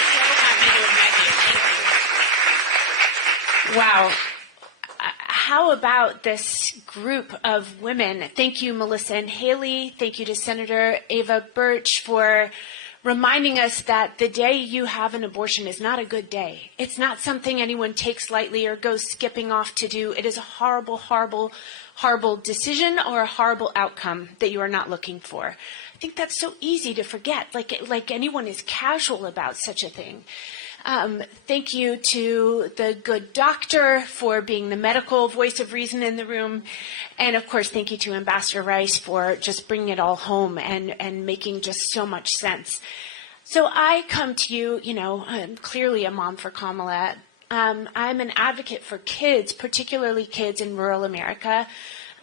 so happy to have you. Thank you. Wow. How about this group of women? Thank you, Melissa and Haley. Thank you to Senator Ava Birch for reminding us that the day you have an abortion is not a good day. It's not something anyone takes lightly or goes skipping off to do. It is a horrible, horrible, horrible decision or a horrible outcome that you are not looking for. I think that's so easy to forget, like anyone is casual about such a thing. Thank you to the good doctor for being the medical voice of reason in the room. And of course, thank you to Ambassador Rice for just bringing it all home and making just so much sense. So I come to you, I'm clearly a mom for Kamala. I'm an advocate for kids, particularly kids in rural America.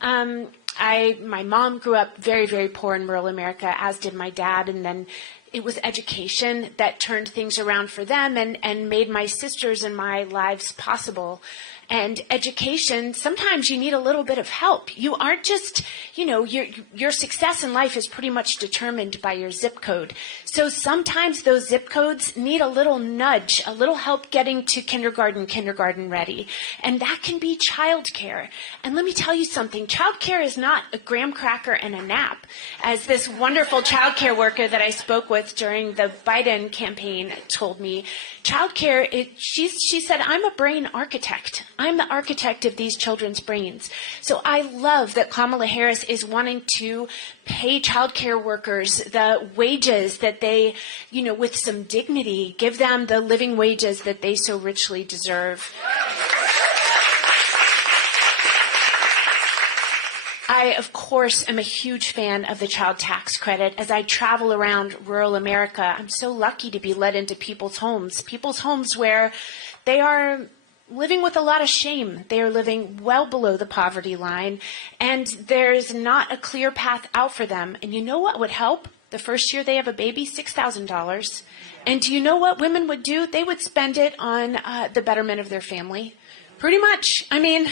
My mom grew up very, very poor in rural America, as did my dad, and then it was education that turned things around for them and made my sisters and my lives possible. And education, sometimes you need a little bit of help. You aren't just, your success in life is pretty much determined by your zip code. So sometimes those zip codes need a little nudge, a little help getting to kindergarten ready. And that can be childcare. And let me tell you something, childcare is not a graham cracker and a nap. As this wonderful childcare worker that I spoke with during the Biden campaign told me, childcare, she said, I'm a brain architect. I'm the architect of these children's brains. So I love that Kamala Harris is wanting to pay childcare workers the wages that they, with some dignity, give them the living wages that they so richly deserve. I, of course, am a huge fan of the child tax credit. As I travel around rural America, I'm so lucky to be led into people's homes where they are living with a lot of shame. They are living well below the poverty line, and there's not a clear path out for them. And you know what would help? The first year they have a baby, $6,000. And do you know what women would do? They would spend it on the betterment of their family. Pretty much. I mean,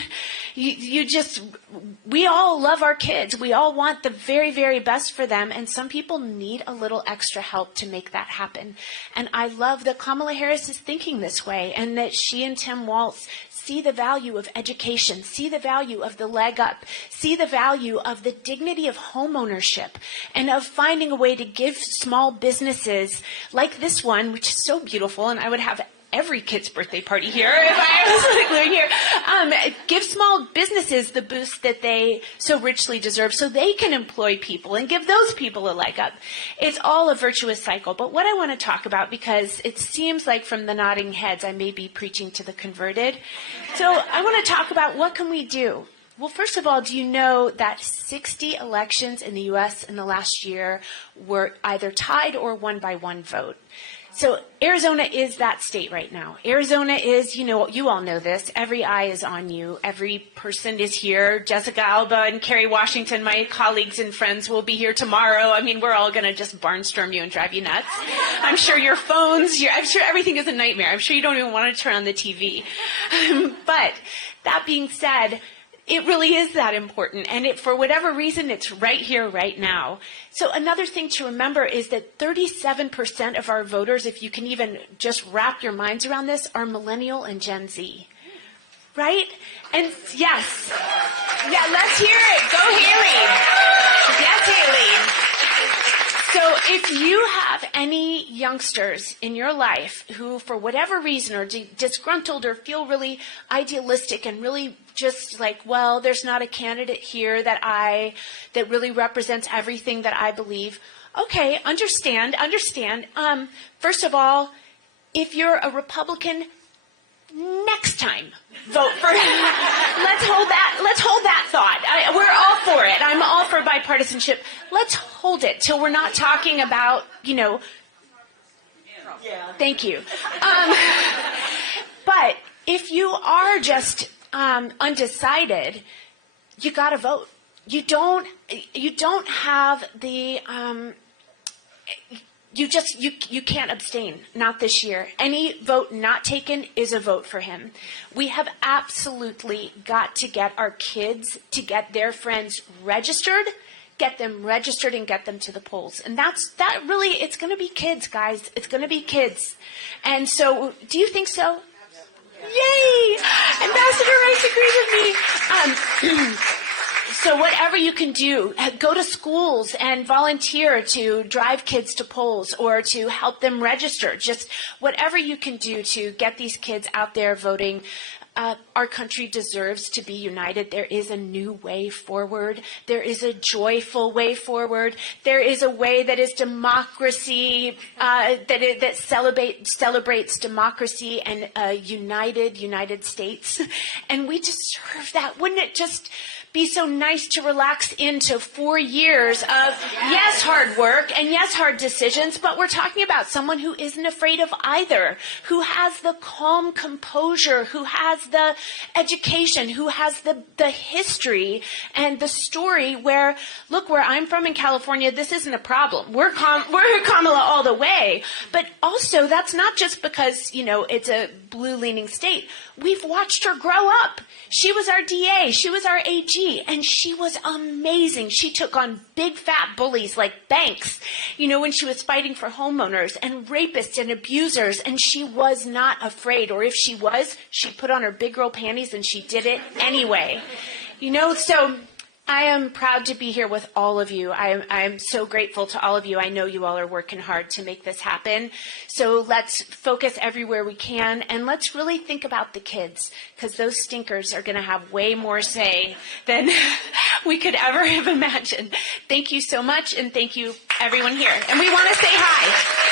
we all love our kids. We all want the very, very best for them. And some people need a little extra help to make that happen. And I love that Kamala Harris is thinking this way and that she and Tim Walz see the value of education, see the value of the leg up, see the value of the dignity of home ownership and of finding a way to give small businesses like this one, which is so beautiful, and I would have every kid's birthday party here if I was living here. Give small businesses the boost that they so richly deserve so they can employ people and give those people a leg up. It's all a virtuous cycle. But what I want to talk about, because it seems like from the nodding heads I may be preaching to the converted. So I want to talk about what can we do? Well, first of all, do you know that 60 elections in the U.S. in the last year were either tied or won by one vote? So Arizona is that state right now. Arizona is, you all know this. Every eye is on you. Every person is here. Jessica Alba and Kerry Washington, my colleagues and friends, will be here tomorrow. I mean, we're all going to just barnstorm you and drive you nuts. I'm sure your phones, I'm sure everything is a nightmare. I'm sure you don't even want to turn on the TV. But that being said, it really is that important, and for whatever reason, it's right here, right now. So another thing to remember is that 37% of our voters, if you can even just wrap your minds around this, are millennial and Gen Z, right? And yes, yeah, let's hear it. Go Haley. Yes, Haley. So if you have any youngsters in your life who, for whatever reason, are disgruntled or feel really idealistic and really just like, well, there's not a candidate here that really represents everything that I believe. Okay, understand. First of all, if you're a Republican, next time vote for let's hold that thought. We're all for it. I'm all for bipartisanship. Let's hold it till we're not talking about, Yeah. Thank you. But if you are just undecided, you got to vote. You don't have the you can't abstain, not this year. Any vote not taken is a vote for him. We have absolutely got to get our kids to get their friends registered get them registered and get them to the polls. And that really, it's going to be kids, guys. It's going to be kids. And so, do you think so? Yay! Ambassador Rice agrees with me. So whatever you can do, go to schools and volunteer to drive kids to polls or to help them register. Just whatever you can do to get these kids out there voting. Our country deserves to be united. There is a new way forward. There is a joyful way forward. There is a way that is democracy, that celebrates democracy and a United States. And we deserve that. Wouldn't it just be so nice to relax into 4 years of, yes, hard work and yes, hard decisions, but we're talking about someone who isn't afraid of either, who has the calm composure, who has the education, who has the history and the story where, look, where I'm from in California, this isn't a problem. We're Kamala all the way. But also, that's not just because, it's a blue-leaning state. We've watched her grow up. She was our DA. She was our AG. And she was amazing. She took on big fat bullies like banks, when she was fighting for homeowners and rapists and abusers. And she was not afraid. Or if she was, she put on her big girl panties and she did it anyway. So I am proud to be here with all of you. I am so grateful to all of you. I know you all are working hard to make this happen. So let's focus everywhere we can, and let's really think about the kids, because those stinkers are going to have way more say than we could ever have imagined. Thank you so much, and thank you, everyone here. And we want to say hi.